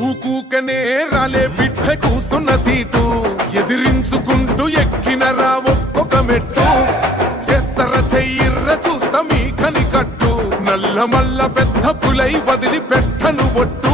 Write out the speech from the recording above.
ఊకూకనే రాలే బిడ్డ కూసున్న సీటు ఎదిరించుకుంటూ ఎక్కినరా ఒక్కొక్క మెట్టు చేస్తర చెయ్యిర్ర చూస్తా మీ కని కట్టు నల్ల మల్ల పెద్ద పులై వదిలి పెట్టను ఒట్టు